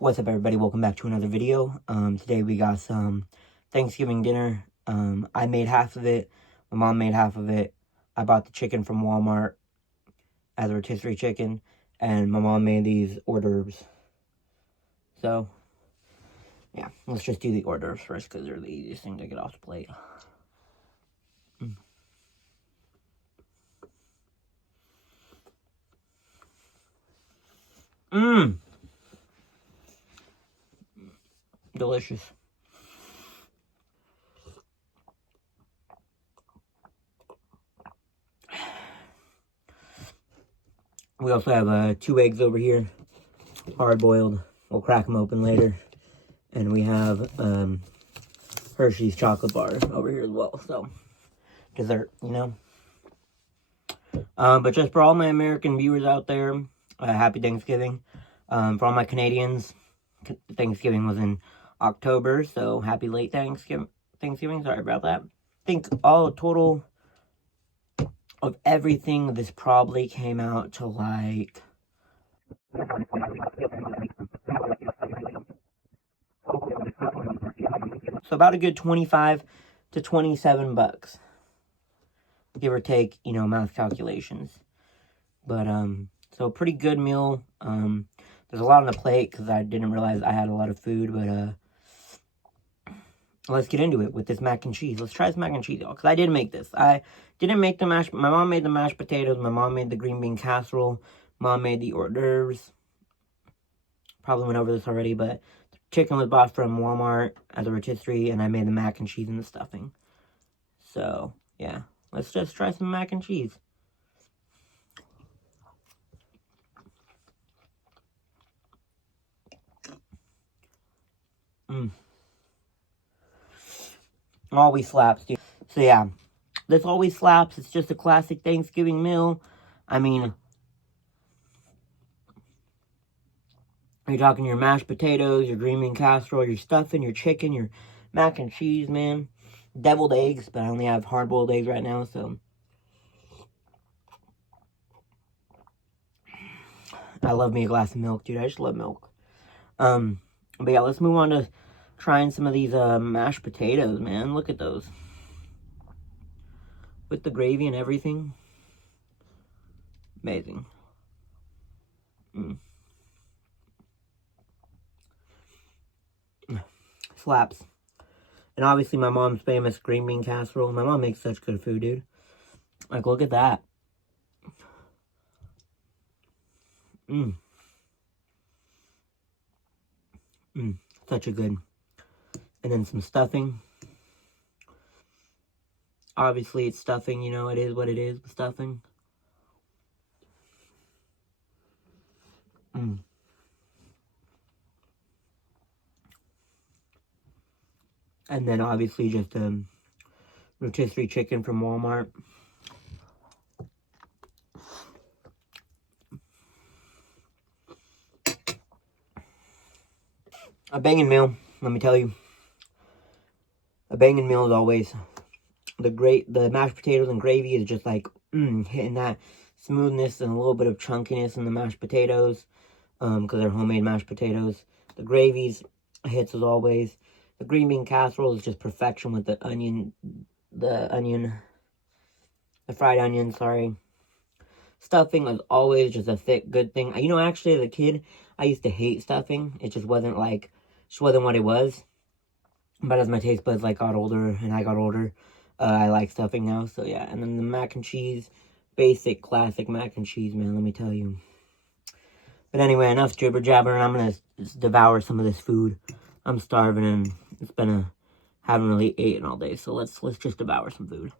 What's up, everybody? Welcome back to another video. Today we got some Thanksgiving dinner. I made half of it. My mom made half of it. I bought the chicken from Walmart as a rotisserie chicken, and my mom made these hors d'oeuvres. So, yeah, let's just do the hors d'oeuvres first because they're the easiest thing to get off the plate. Mmm. Delicious. We also have 2 eggs over here, hard-boiled. We'll crack them open later. And we have Hershey's chocolate bar over here as well. So, dessert, you know. But just for all my American viewers out there, happy Thanksgiving. For all my Canadians, Thanksgiving was in October, so happy late Thanksgiving. Sorry about that. I think all total of everything, this probably came out to like so about a good 25 to 27 bucks, give or take, you know, math calculations. But so a pretty good meal. There's a lot on the plate because I didn't realize I had a lot of food, but let's get into it with this mac and cheese. Let's try this mac and cheese, y'all, because I did make this. I didn't make the my mom made the mashed potatoes, my mom made the green bean casserole, mom made the hors d'oeuvres. Probably went over this already, but the chicken was bought from Walmart as a rotisserie, and I made the mac and cheese and the stuffing. So, yeah, let's just try some mac and cheese. Always slaps, dude. So, yeah, this always slaps. It's just a classic Thanksgiving meal. I mean, you're talking your mashed potatoes, your green bean casserole, your stuffing, your chicken, your mac and cheese, man. Deviled eggs, but I only have hard-boiled eggs right now, so. I love me a glass of milk, dude. I just love milk. But yeah, let's move on to trying some of these mashed potatoes, man. Look at those. With the gravy and everything. Amazing. Slaps. And obviously my mom's famous green bean casserole. My mom makes such good food, dude. Like, look at that. Such a good. And then some stuffing. Obviously it's stuffing, you know, it is what it is with stuffing. And then obviously just rotisserie chicken from Walmart. A banging meal, let me tell you. A banging meal is always the mashed potatoes and gravy is just like hitting that smoothness and a little bit of chunkiness in the mashed potatoes, because they're homemade mashed potatoes. The gravy's hits as always. The green bean casserole is just perfection with the fried onion, sorry. Stuffing is always just a thick, good thing. You know, actually, as a kid, I used to hate stuffing. It just wasn't what it was. But as my taste buds, got older and I got older, I like stuffing now. So, yeah. And then the mac and cheese, basic, classic mac and cheese, man, let me tell you. But anyway, enough jibber jabber, and I'm going to devour some of this food. I'm starving, and it's been haven't really eaten all day. So, let's just devour some food.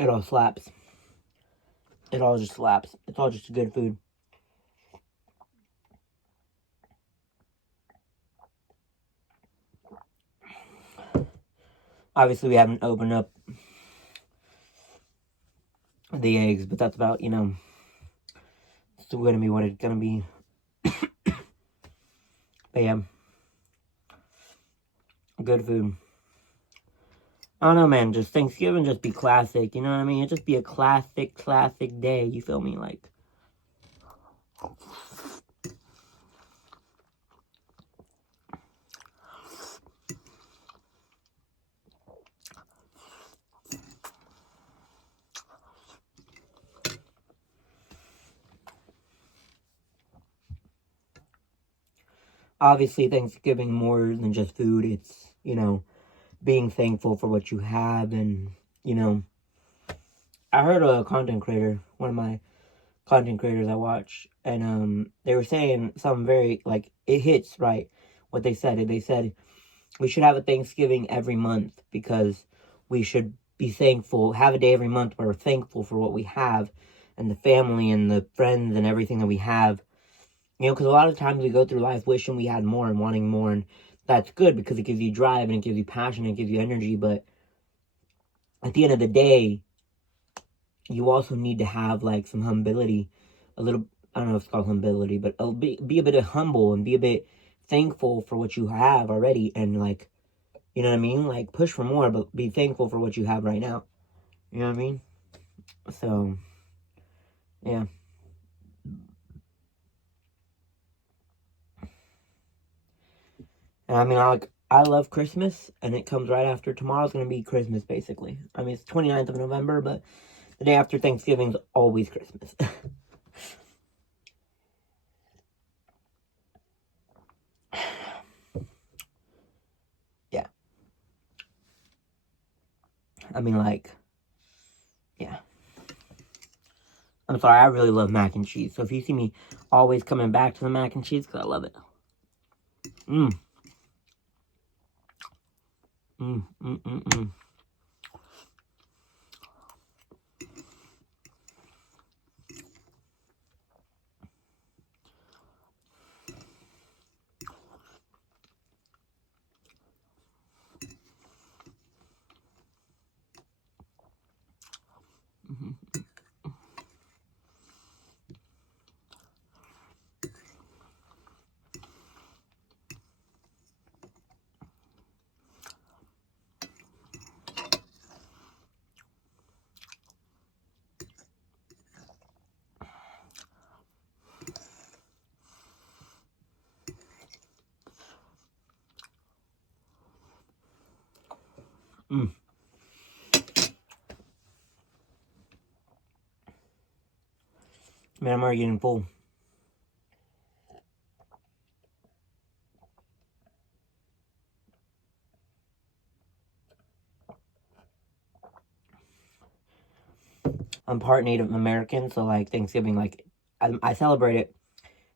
It all slaps. It all just slaps. It's all just good food. Obviously, we haven't opened up the eggs, but that's about, still going to be what it's going to be. But yeah. Good food. I don't know, man. Just Thanksgiving just be classic. You know what I mean? It just be a classic day. You feel me? Like, obviously, Thanksgiving more than just food. It's, being thankful for what you have. And, I heard a content creator, one of my content creators I watch, and they were saying something very, like, it hits right what they said. They said we should have a Thanksgiving every month because we should be thankful, have a day every month where we're thankful for what we have and the family and the friends and everything that we have. Because a lot of times we go through life wishing we had more and wanting more, and that's good because it gives you drive and it gives you passion and it gives you energy. But at the end of the day, you also need to have like some humility, a little, I don't know if it's called humility, but be a bit of humble and be a bit thankful for what you have already, and like, you know what I mean? Like, push for more, but be thankful for what you have right now. You know what I mean? So, yeah. And I mean, I love Christmas, and it comes right after. Tomorrow's going to be Christmas, basically. I mean, it's 29th of November, but the day after Thanksgiving's always Christmas. Yeah. I mean, like, yeah. I'm sorry, I really love mac and cheese. So if you see me always coming back to the mac and cheese, because I love it. Mmm. Mmm, mmm, mmm, mmm. Mmm. Man, I'm already getting full. I'm part Native American, so like Thanksgiving, like I celebrate it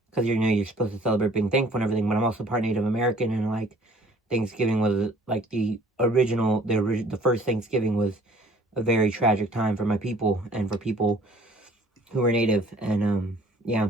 because you're supposed to celebrate being thankful and everything. But I'm also part Native American, and like Thanksgiving was like the first Thanksgiving was a very tragic time for my people and for people who were Native, and yeah.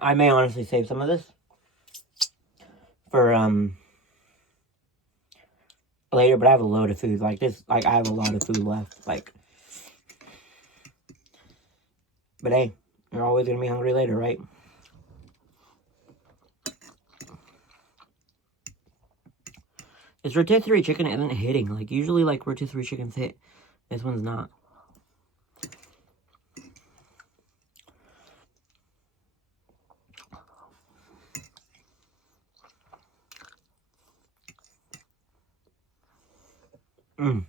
I may honestly save some of this for later, but I have a load of food like this. Like I have a lot of food left. Like, but hey, you're always gonna be hungry later, right? This rotisserie chicken isn't hitting. Like usually, like rotisserie chickens hit. This one's not. Mmm.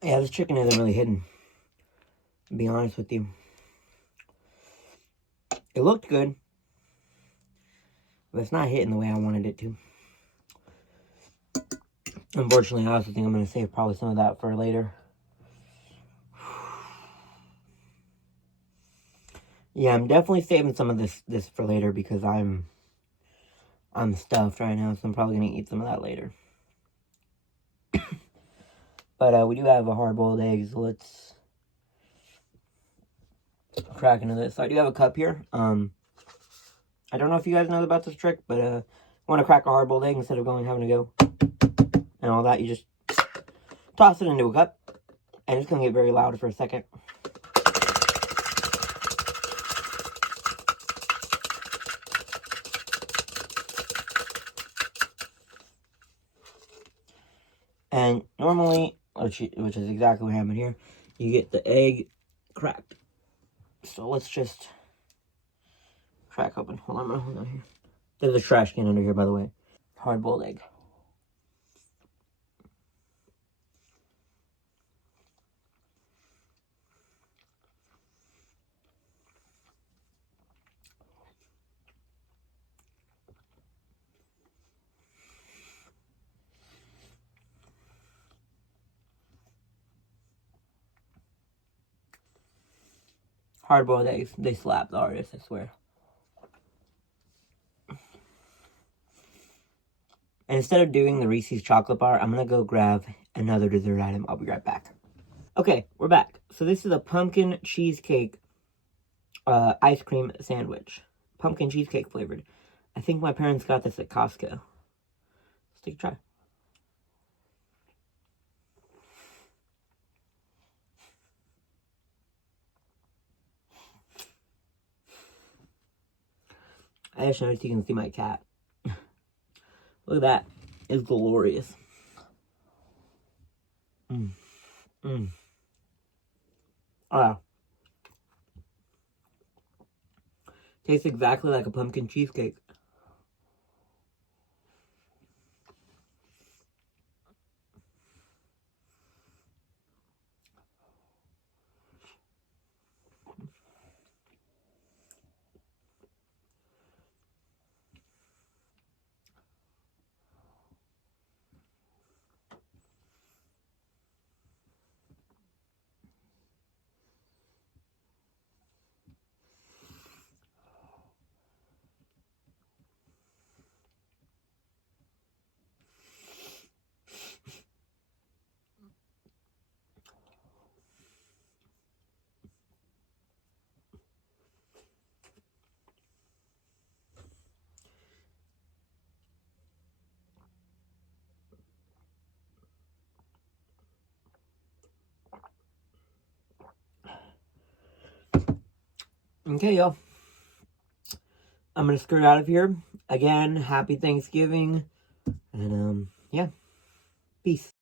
Yeah, this chicken isn't really hidden, to be honest with you. It looked good, but it's not hitting the way I wanted it to. Unfortunately, I also think I'm going to save probably some of that for later. Yeah, I'm definitely saving some of this for later because I'm stuffed right now, so I'm probably going to eat some of that later. But we do have a hard-boiled egg, so let's crack into this. So I do have a cup here. I don't know if you guys know about this trick, but you want to crack a hard-boiled egg instead of having to go and all that. You just toss it into a cup, and it's going to get very loud for a second. And normally, which is exactly what happened here, you get the egg cracked. So let's just crack open. Hold on, I'm gonna hold on here. There's a trash can under here, by the way. Hard-boiled egg. Hard-boiled eggs. They slap the artist, I swear. And instead of doing the Reese's chocolate bar, I'm gonna go grab another dessert item. I'll be right back. Okay, we're back. So this is a pumpkin cheesecake ice cream sandwich. Pumpkin cheesecake flavored. I think my parents got this at Costco. Let's take a try. I just noticed you can see my cat. Look at that. It's glorious. Mmm. Mmm. Ah. Tastes exactly like a pumpkin cheesecake. Okay, y'all. I'm gonna skirt out of here. Again, happy Thanksgiving. And, yeah. Peace.